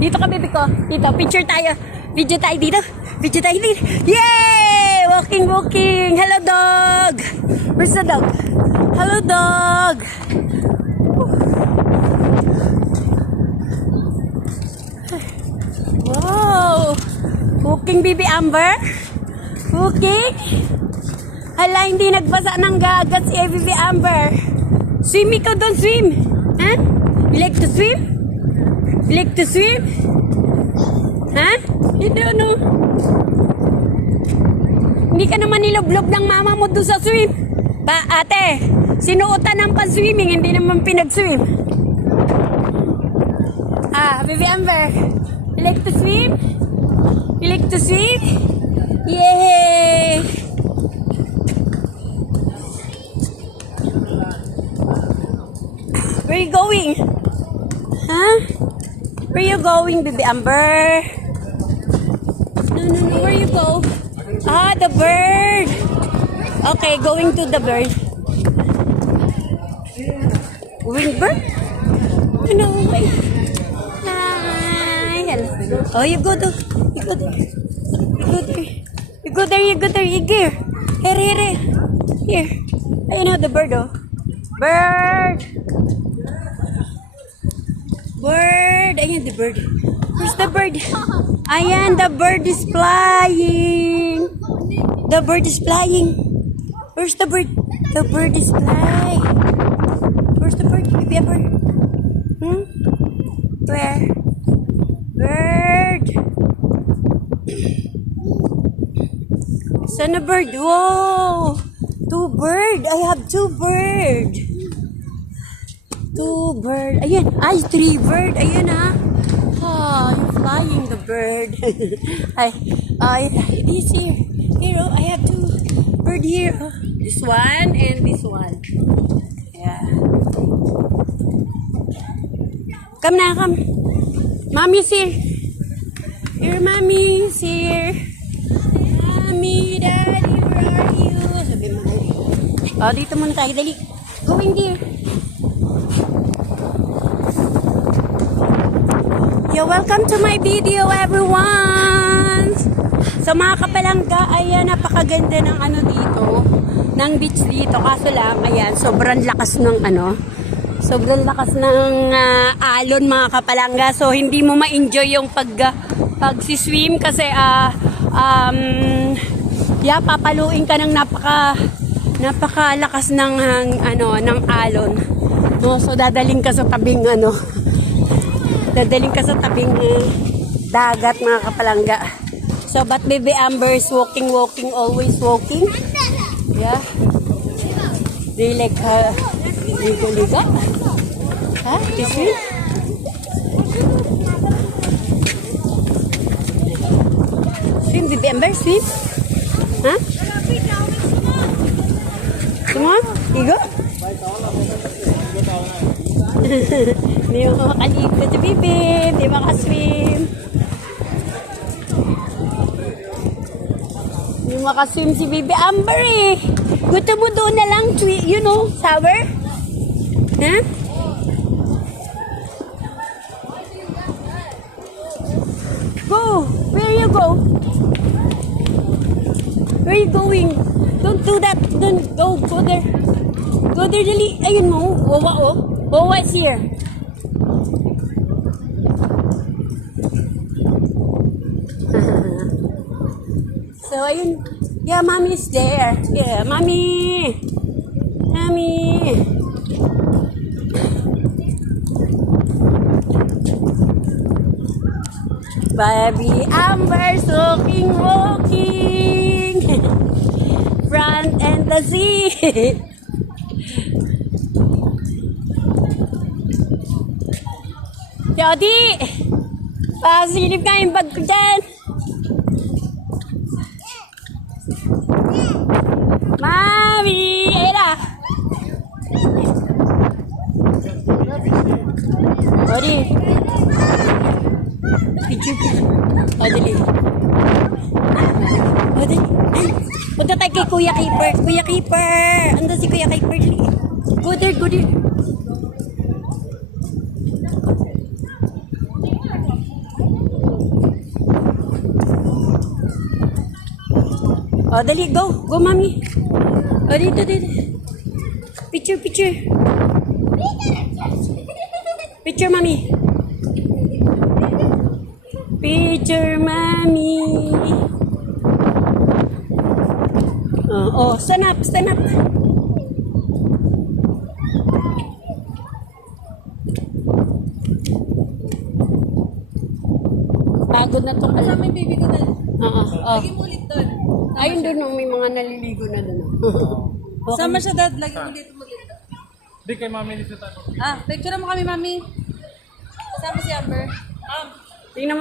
Dito ka, baby ko. Dito, picture tayo. Video tayo dito. Video tayo dito. Yay! Walking, walking. Hello, dog. Where's the dog? Hello, dog. Wow. Walking, baby Amber. Walking. Hala, hindi nagbasa ng gagat si baby Amber. Swim ikaw doon, swim. Ha? You like to swim? You like to swim? Ha? Hindi ano? Hindi ka naman niloblob ng mama mo doon sa swim. Pa, ate, sinuotan ng pa-swimming, hindi naman pinag-swim. Ah, baby Amber, you like to swim? You like to swim? Yay! Where you going? Huh? Where you going, baby Amber? No. Where you go? Ah, the bird. Okay, going to the bird. Wing bird? No way. Hi. Hello. Oh, you go there. You go there. You go there. You go there. You go there. Here. Here. I know the bird, oh. Bird. Bird. Ayan, the bird. Where's the bird? Ayan, the bird is flying. The bird is flying. Where's the bird? The bird is flying. Where's the bird? Baby bird. Hmm? Where? Bird. Saan na bird? Whoa! Two bird. I have two bird. Two bird. Ayan. Ay, three bird. Ayan ah. Oh, you're flying the bird. It is here. Here, oh, I have two bird here. Oh, this one and this one. Yeah. Come na, come. Mommy's here. Here, mommy's here. Mommy, daddy, where are you? Sabi mo, dali. Oh, dito muna tayo, dali. Going there. Yo, welcome to my video, everyone! So mga kapalangga, ayan, napakaganda ng ano dito, ng beach dito. Kaso lang, ayan, sobrang lakas ng ano, sobrang lakas ng alon mga kapalangga. So hindi mo ma-enjoy yung pag-swim kasi papaluin ka ng napakalakas ng ng alon. No, so dadaling ka sa tabing dagat mga kapalangga. So, but baby Amber is walking, always walking. Yeah. Do you like liga? Huh? This way? Swim, baby Amber, swim? Huh? Come on, you go? Hindi mo makaligo si Bibi. Hindi makaswim. Hindi makaswim si Bibi Amber eh. Gusto mo doon na lang, shower? Huh? Go! Where you go? Where you going? Don't do that. Don't go there. Go there, dali. Ayun mo. Wawa, oh. Wawa is here. So, ayun. Yeah, mommy is there. Yeah, mommy. Mommy. Baby Amber's walking. Front and the sea. Jody! Pasilip ka yung bag ko dyan. Mami! Ayun na! Jody! Picture. O, dali. O, dali. Punta tayo kay Kuya Keeper. Kuya Keeper! Ando si Kuya Keeper, dali. Go there, go there. Oh, dali, go. Go, mami. Oh, dito, dito. Picture, picture. Picture, mami. Picture, mami. Oh, stand up, stand up. Pagod na to. Kasama yung baby ko na. Oo. Lagi mo ulit doon. Ayun doon, may mga naliligo na doon. Sama siya, dad. Lagi mo dito ulit. Hindi kay mami nito tayo. Picture mo kami, mami. Kasama si Amber. Tingnan mo